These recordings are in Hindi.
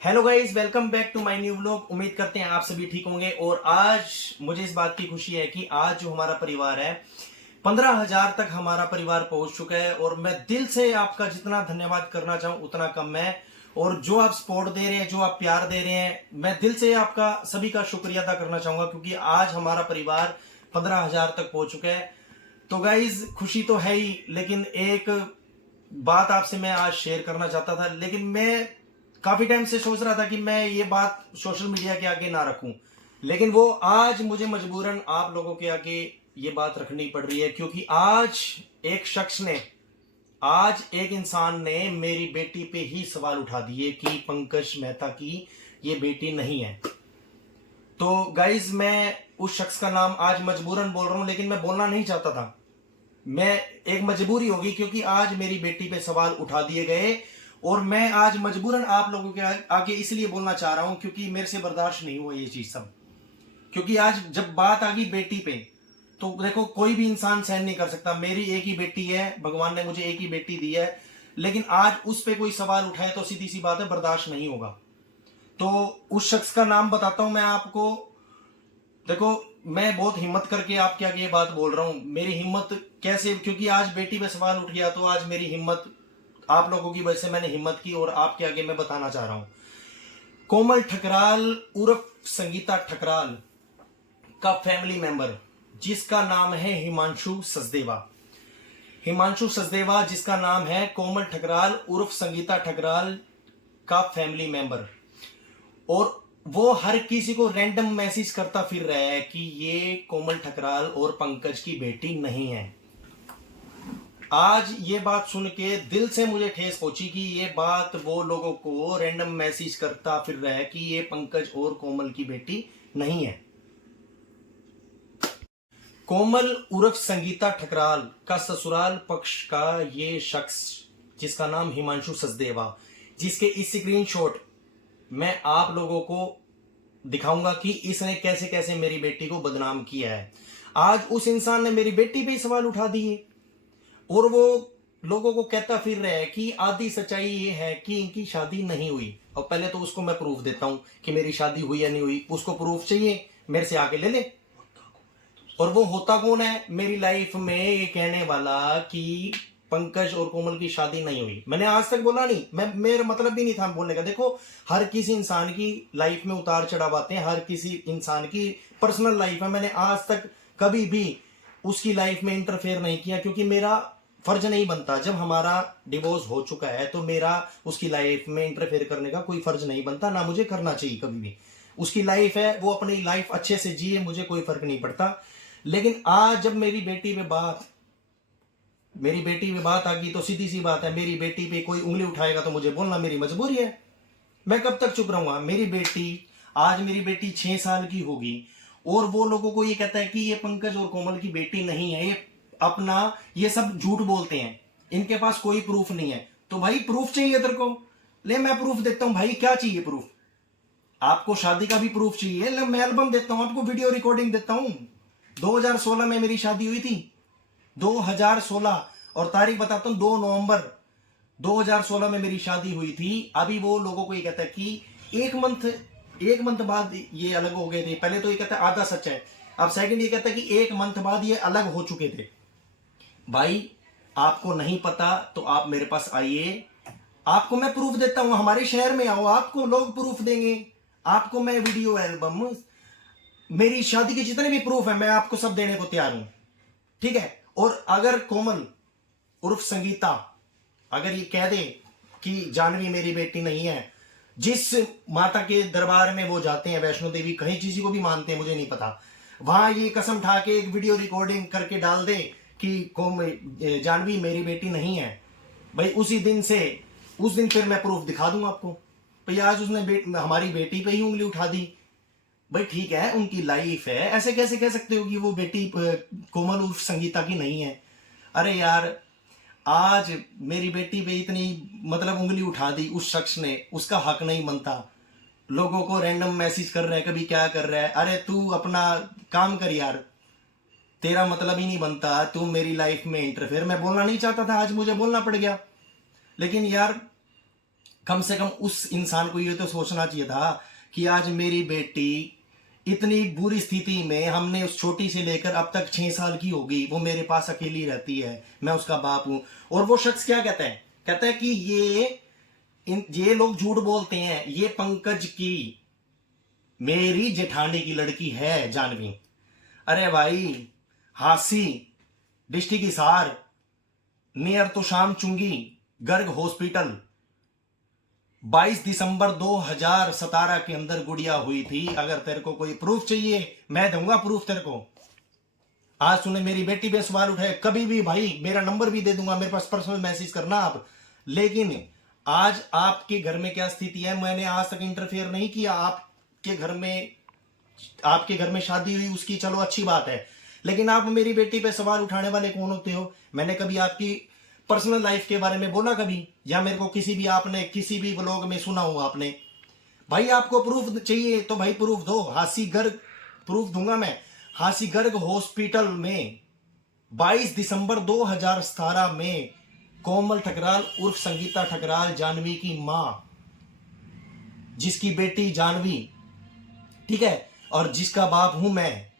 Hello guys, welcome back to my new vlog. उम्मीद करते हैं आप सभी ठीक होंगे। और आज मुझे इस बात की खुशी है कि आज जो हमारा परिवार है 15,000 तक हमारा परिवार पहुंच चुका है। और मैं दिल से आपका जितना धन्यवाद करना चाहूं उतना कम है। और जो आप सपोर्ट दे रहे हैं, जो आप प्यार दे रहे हैं, मैं दिल से आपका सभी का शुक्रिया अदा करना चाहूंगा, क्योंकि आज हमारा परिवार 15,000 तक पहुंच चुका है। तो गाइज खुशी तो है ही, लेकिन एक बात आपसे मैं आज शेयर करना चाहता था, लेकिन मैं काफी टाइम से सोच रहा था कि मैं ये बात सोशल मीडिया के आगे ना रखूं, लेकिन वो आज मुझे मजबूरन आप लोगों के आगे ये बात रखनी पड़ रही है, क्योंकि आज एक शख्स ने, आज एक इंसान ने मेरी बेटी पे ही सवाल उठा दिए कि पंकज मेहता की ये बेटी नहीं है। तो गाइज मैं उस शख्स का नाम आज मजबूरन बोल रहा हूं, लेकिन मैं बोलना नहीं चाहता था। मैं एक मजबूरी होगी, क्योंकि आज मेरी बेटी पे सवाल उठा दिए गए और मैं आज मजबूरन आप लोगों के आगे इसलिए बोलना चाह रहा हूं, क्योंकि मेरे से बर्दाश्त नहीं हुआ ये चीज सब। क्योंकि आज जब बात आ गई बेटी पे, तो देखो कोई भी इंसान सहन नहीं कर सकता। मेरी एक ही बेटी है, भगवान ने मुझे एक ही बेटी दी है, लेकिन आज उस पे कोई सवाल उठाए तो सीधी सी बात है, बर्दाश्त नहीं होगा। तो उस शख्स का नाम बताता हूं मैं आपको। देखो, मैं बहुत हिम्मत करके आपके आगे ये बात बोल रहा हूं। मेरी हिम्मत कैसे, क्योंकि आज बेटी पे सवाल उठ गया, तो आज मेरी हिम्मत आप लोगों की वजह से मैंने हिम्मत की और आपके आगे मैं बताना चाह रहा हूं। कोमल ठकराल उर्फ संगीता ठकराल का फैमिली मेंबर, जिसका नाम है हिमांशु सचदेवा। हिमांशु सचदेवा जिसका नाम है, कोमल ठकराल उर्फ संगीता ठकराल का फैमिली मेंबर। और वो हर किसी को रैंडम मैसेज करता फिर रहा है कि ये कोमल ठकराल और पंकज की बेटी नहीं है। आज ये बात सुन के दिल से मुझे ठेस पहुंची कि ये बात वो लोगों को रैंडम मैसेज करता फिर रहा है कि ये पंकज और कोमल की बेटी नहीं है। कोमल उर्फ संगीता ठकराल का ससुराल पक्ष का ये शख्स, जिसका नाम हिमांशु सचदेवा, जिसके स्क्रीनशॉट मैं आप लोगों को दिखाऊंगा कि इसने कैसे कैसे मेरी बेटी को बदनाम किया है। आज उस इंसान ने मेरी बेटी पे सवाल उठा दिए और वो लोगों को कहता फिर रहा है कि आधी सच्चाई ये है कि इनकी शादी नहीं हुई। और पहले तो उसको मैं प्रूफ देता हूं कि मेरी शादी हुई या नहीं हुई। उसको प्रूफ चाहिए, मेरे से आके ले ले। और वो होता कौन है मेरी लाइफ में ये कहने वाला कि पंकज और कोमल की शादी नहीं हुई? मैंने आज तक बोला नहीं, मेरा मतलब भी नहीं था बोलने का। देखो, हर किसी इंसान की लाइफ में उतार चढ़ाव आते हैं, हर किसी इंसान की पर्सनल लाइफ है। मैंने आज तक कभी भी उसकी लाइफ में इंटरफेयर नहीं किया, क्योंकि मेरा फर्ज नहीं बनता। जब हमारा डिवोर्स हो चुका है तो मेरा उसकी लाइफ में इंटरफेयर करने का कोई फर्ज नहीं बनता, ना मुझे करना चाहिए कभी भी। उसकी लाइफ है, वो अपनी लाइफ अच्छे से जिए, मुझे कोई फर्क नहीं पड़ता। लेकिन आज जब मेरी बेटी पे बात आ गई, तो सीधी सी बात है, मेरी बेटी पे कोई उंगली उठाएगा तो मुझे बोलना मेरी मजबूरी है। मैं कब तक चुप रहूंगा? आज मेरी बेटी 6 साल की होगी और वो लोगों को ये कहता है कि ये पंकज और कोमल की बेटी नहीं है। ये सब झूठ बोलते हैं, इनके पास कोई प्रूफ नहीं है। तो भाई प्रूफ चाहिए तेरे को, ले मैं प्रूफ देता हूं। भाई क्या चाहिए प्रूफ? आपको शादी का भी प्रूफ चाहिए? ले मैं एल्बम देता हूं आपको, वीडियो रिकॉर्डिंग देता हूं। 2016 में मेरी शादी हुई थी, 2016। और तारीख बताता हूं, 2 नवंबर 2016 में मेरी शादी हुई थी। अभी वो लोगों को ये कहता है कि एक मंथ बाद ये अलग हो गए थे। पहले तो ये कहता है आधा सच है, अब सेकंड ये कहता है कि 1 मंथ बाद ये अलग हो चुके थे। भाई आपको नहीं पता तो आप मेरे पास आइए, आपको मैं प्रूफ देता हूं। हमारे शहर में आओ, आपको लोग प्रूफ देंगे। आपको मैं वीडियो एल्बम, मेरी शादी के जितने भी प्रूफ है, मैं आपको सब देने को तैयार हूं, ठीक है? और अगर कोमल उर्फ संगीता अगर ये कह दे कि जानवी मेरी बेटी नहीं है, जिस माता के दरबार में वो जाते हैं, वैष्णो देवी, कहीं किसी को भी मानते हैं मुझे नहीं पता, वहां ये कसम ठा के एक वीडियो रिकॉर्डिंग करके डाल दे कि जानवी मेरी बेटी नहीं है, भाई उस दिन फिर मैं प्रूफ दिखा दूंगा आपको। भाई आज उसने हमारी बेटी पे ही उंगली उठा दी। भाई ठीक है, उनकी लाइफ है, ऐसे कैसे कह सकते हो कि वो बेटी कोमल उर्फ संगीता की नहीं है? अरे यार, आज मेरी बेटी पे इतनी मतलब उंगली उठा दी उस शख्स ने, उसका हक नहीं बनता। लोगों को रैंडम मैसेज कर रहे हैं, कभी क्या कर रहा है। अरे तू अपना काम कर यार, तेरा मतलब ही नहीं बनता तू मेरी लाइफ में इंटरफेयर। मैं बोलना नहीं चाहता था, आज मुझे बोलना पड़ गया। लेकिन यार कम से कम उस इंसान को ये तो सोचना चाहिए था कि आज मेरी बेटी इतनी बुरी स्थिति में, हमने उस छोटी से लेकर अब तक 6 साल की होगी, वो मेरे पास अकेली रहती है, मैं उसका बाप हूं। और वो शख्स क्या कहता है, कहता है कि ये लोग झूठ बोलते हैं, ये पंकज की मेरी जेठानी की लड़की है जानवी। अरे भाई, हासी डिस्ट्रिक्ट हिसार नियर तो शाम चुंगी गर्ग हॉस्पिटल 22 दिसंबर 2017 के अंदर गुड़िया हुई थी। अगर तेरे को कोई प्रूफ चाहिए मैं दूंगा प्रूफ तेरे को। आज तूने मेरी बेटी पे सवाल उठाए, कभी भी भाई मेरा नंबर भी दे दूंगा, मेरे पास पर्सनल मैसेज करना आप। लेकिन आज आपके घर में क्या स्थिति है, मैंने आज तक इंटरफेयर नहीं किया। आपके घर में शादी हुई उसकी, चलो अच्छी बात है, लेकिन आप मेरी बेटी पे सवाल उठाने वाले कौन होते हो? मैंने कभी आपकी पर्सनल लाइफ के बारे में बोला कभी? या मेरे को आपने किसी भी व्लॉग में सुना हो आपने? भाई आपको प्रूफ चाहिए तो भाई प्रूफ दो। हासी गर्ग प्रूफ दूंगा मैं। हासी गर्ग हॉस्पिटल में 22 दिसंबर 2017 में कोमल ठकराल उर्फ संगीता ठकराल, जानवी की मां, जिसकी बेटी जानवी, ठीक है, और जिसका बाप हूं मैं।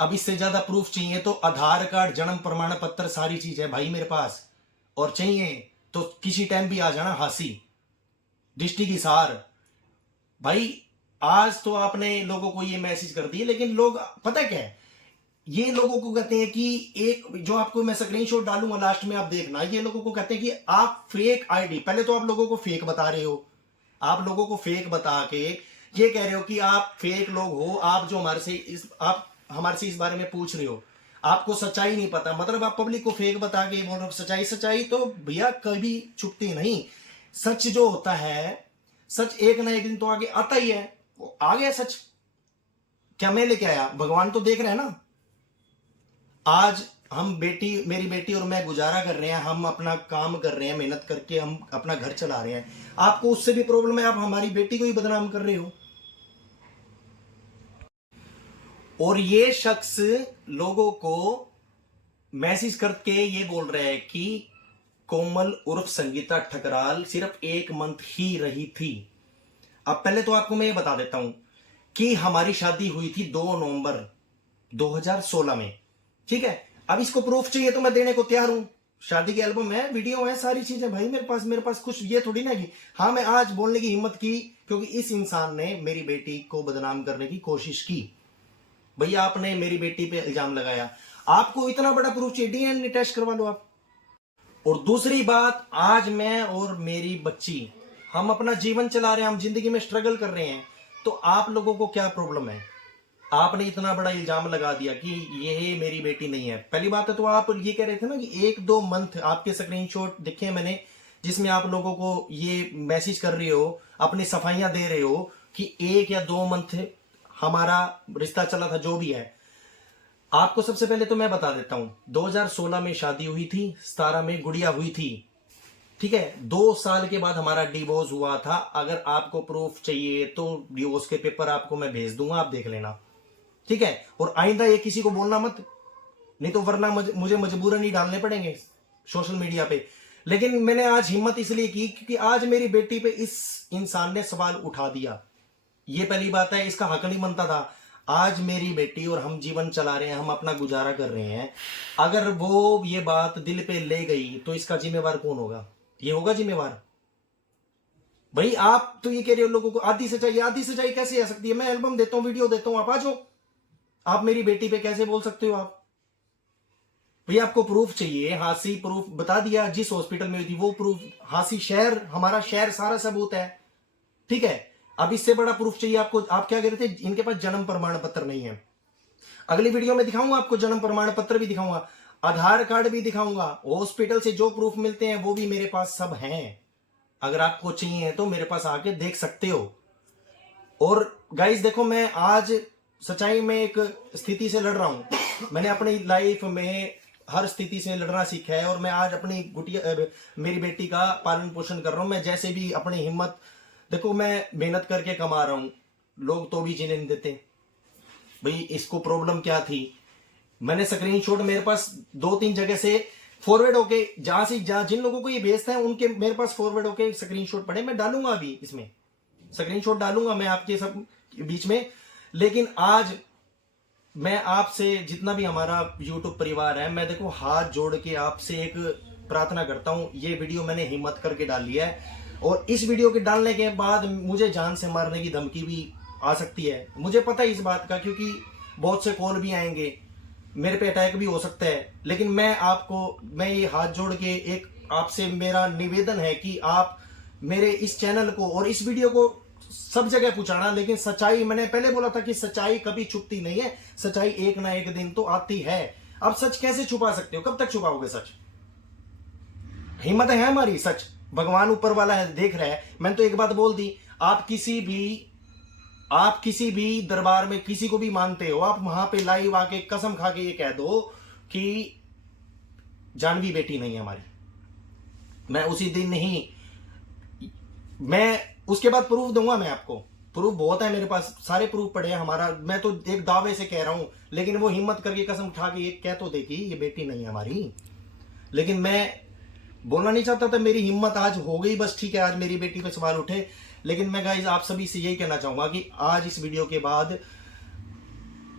अब इससे ज्यादा प्रूफ चाहिए तो आधार कार्ड, जन्म प्रमाण पत्र, सारी चीज है भाई मेरे पास। और चाहिए तो किसी टाइम भी आ जाना। हासी डिस्ट्रिक्ट हिसार। भाई आज तो आपने लोगों को ये मैसेज कर दिए, लेकिन लोग पता क्या है, ये लोगों को कहते हैं कि एक जो आपको मैं स्क्रीनशॉट डालूंगा लास्ट में, आप देखना, ये लोगों को कहते हैं कि आप फेक आईडी, पहले तो आप लोगों को फेक बता रहे हो, आप लोगों को फेक बता के ये कह रहे हो कि आप फेक लोग हो, आप जो आप हमारे से इस बारे में पूछ रहे हो, आपको सच्चाई नहीं पता, मतलब आप पब्लिक को फेक बता के बोल रहे हो सच्चाई तो भैया कभी छुपती नहीं। सच जो होता है, सच एक ना एक दिन तो आगे आता ही है। वो आ गया सच, क्या मैं लेके आया? भगवान तो देख रहे हैं ना। आज मेरी बेटी और मैं गुजारा कर रहे हैं, हम अपना काम कर रहे हैं, मेहनत करके हम अपना घर चला रहे हैं। आपको उससे भी प्रॉब्लम है, आप हमारी बेटी को ही बदनाम कर रहे हो। और ये शख्स लोगों को मैसेज करके ये बोल रहा है कि कोमल उर्फ संगीता ठकराल सिर्फ 1 मंथ ही रही थी। अब पहले तो आपको मैं ये बता देता हूं कि हमारी शादी हुई थी 2 नवंबर 2016 में, ठीक है। अब इसको प्रूफ चाहिए तो मैं देने को तैयार हूं। शादी की एल्बम है, वीडियो है, सारी चीजें भाई मेरे पास कुछ ये थोड़ी ना कि हाँ मैं आज बोलने की हिम्मत की क्योंकि इस इंसान ने मेरी बेटी को बदनाम करने की कोशिश की। भैया आपने मेरी बेटी पे इल्जाम लगाया, आपको इतना बड़ा प्रूफ चाहिए, डीएनए टेस्ट करवा लो आप। और दूसरी बात, आज मैं और मेरी बच्ची हम अपना जीवन चला रहे हैं, हम जिंदगी में स्ट्रगल कर रहे हैं, तो आप लोगों को क्या प्रॉब्लम है? आपने इतना बड़ा इल्जाम लगा दिया कि ये मेरी बेटी नहीं है। पहली बात है तो आप ये कह रहे थे ना कि 1-2 मंथ, आपके स्क्रीनशॉट दिखे मैंने जिसमें आप लोगों को ये मैसेज कर रहे हो, अपनी सफाइयां दे रहे हो कि 1 या 2 मंथ हमारा रिश्ता चला था, जो भी है। आपको सबसे पहले तो मैं बता देता हूं, 2016 में शादी हुई थी, 17 में गुड़िया हुई थी, ठीक है। 2 साल के बाद हमारा डिवोर्स हुआ था। अगर आपको प्रूफ चाहिए तो डिवोर्स के पेपर आपको मैं भेज दूंगा, आप देख लेना, ठीक है। और आइंदा ये किसी को बोलना मत, नहीं तो वरना मुझे मजबूरन ही डालने पड़ेंगे सोशल मीडिया पे। लेकिन मैंने आज हिम्मत इसलिए की क्योंकि आज मेरी बेटी पे इस इंसान ने सवाल उठा दिया। ये पहली बात है, इसका हक नहीं बनता था। आज मेरी बेटी और हम जीवन चला रहे हैं, हम अपना गुजारा कर रहे हैं। अगर वो ये बात दिल पे ले गई तो इसका जिम्मेवार कौन होगा? ये होगा जिम्मेवार। भाई आप तो ये कह रहे हो लोगों को आधी सच्चाई कैसे आ सकती है? मैं एल्बम देता हूं, वीडियो देता हूं, आप आ जाओ। आप मेरी बेटी पे कैसे बोल सकते हो आप? भैया आपको प्रूफ चाहिए, हासी प्रूफ बता दिया, जिस हॉस्पिटल में हुई थी वो प्रूफ, हासी शहर, हमारा शहर, सारा सबूत है, ठीक है। अब इससे बड़ा प्रूफ चाहिए आपको? आप क्या कह रहे थे, इनके पास जन्म प्रमाण पत्र नहीं है। अगली वीडियो में दिखाऊंगा आपको, जन्म प्रमाण पत्र भी दिखाऊंगा, आधार कार्ड भी दिखाऊंगा, हॉस्पिटल से जो प्रूफ मिलते हैं वो भी मेरे पास सब हैं। अगर आपको चाहिए तो मेरे पास आके देख सकते हो। और गाइस देखो, मैं आज सच्चाई में एक स्थिति से लड़ रहा हूं। मैंने अपनी लाइफ में हर स्थिति से लड़ना सीखा है और मैं आज अपनी मेरी बेटी का पालन पोषण कर रहा हूं। मैं जैसे भी अपनी हिम्मत, देखो मैं मेहनत करके कमा रहा हूं, लोग तो भी जीने नहीं देते। भाई इसको प्रॉब्लम क्या थी? मैंने स्क्रीनशॉट मेरे पास 2-3 जगह से फॉरवर्ड होके जहां जिन लोगों को ये भेजता है उनके मेरे पास फॉरवर्ड होके स्क्रीनशॉट पड़े, मैं डालूंगा अभी, इसमें स्क्रीनशॉट डालूंगा मैं आपके सब बीच में। लेकिन आज मैं आपसे, जितना भी हमारा यूट्यूब परिवार है, मैं देखो हाथ जोड़ के आपसे एक प्रार्थना करता हूं। ये वीडियो मैंने हिम्मत करके डाल लिया है, और इस वीडियो के डालने के बाद मुझे जान से मारने की धमकी भी आ सकती है, मुझे पता है इस बात का, क्योंकि बहुत से कॉल भी आएंगे, मेरे पे अटैक भी हो सकता है। लेकिन मैं ये हाथ जोड़ के एक आपसे मेरा निवेदन है कि आप मेरे इस चैनल को और इस वीडियो को सब जगह पहुंचाना। लेकिन सच्चाई, मैंने पहले बोला था कि सच्चाई कभी छुपती नहीं है, सच्चाई एक ना एक दिन तो आती है। अब सच कैसे छुपा सकते हो, कब तक छुपाओगे सच? हिम्मत है हमारी, सच भगवान ऊपर वाला है, देख रहा है। मैंने तो एक बात बोल दी, आप किसी भी दरबार में किसी को भी मानते हो, आप वहां पे लाइव आके कसम खा के ये कह दो कि जानवी बेटी नहीं है हमारी, मैं उसी दिन नहीं, मैं उसके बाद प्रूफ दूंगा। मैं आपको प्रूफ बहुत है मेरे पास, सारे प्रूफ पड़े हैं हमारा। मैं तो एक दावे से कह रहा हूं, लेकिन वो हिम्मत करके कसम उठा के ये कह तो दे कि ये बेटी नहीं है हमारी। लेकिन मैं बोलना नहीं चाहता था, मेरी हिम्मत आज हो गई, बस ठीक है, आज मेरी बेटी पे सवाल उठे। लेकिन मैं गाइस आप सभी से यही कहना चाहूंगा कि आज इस वीडियो के बाद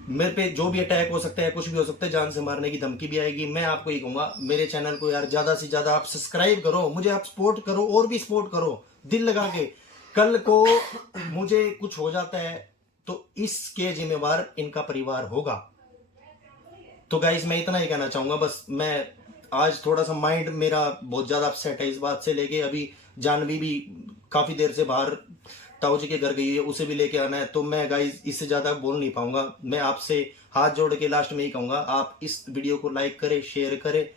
मेरे पे जो भी अटैक हो सकता है, कुछ भी हो सकता है, जान से मारने की धमकी भी आएगी। मैं आपको ये कहूंगा, मेरे चैनल को यार ज्यादा से ज्यादा आप सब्सक्राइब करो, मुझे आप सपोर्ट करो, और भी सपोर्ट करो दिल लगा के। कल को मुझे कुछ हो जाता है तो इसके जिम्मेवार इनका परिवार होगा। तो गाइस मैं इतना ही कहना चाहूंगा, बस मैं आज थोड़ा सा माइंड मेरा बहुत ज्यादा अपसेट है इस बात से लेके। अभी जानवी भी काफी देर से बाहर ताऊ जी के घर गई है, उसे भी लेके आना है, तो मैं गाइस इससे ज्यादा बोल नहीं पाऊंगा। मैं आपसे हाथ जोड़ के लास्ट में ही कहूंगा, आप इस वीडियो को लाइक करें, शेयर करें,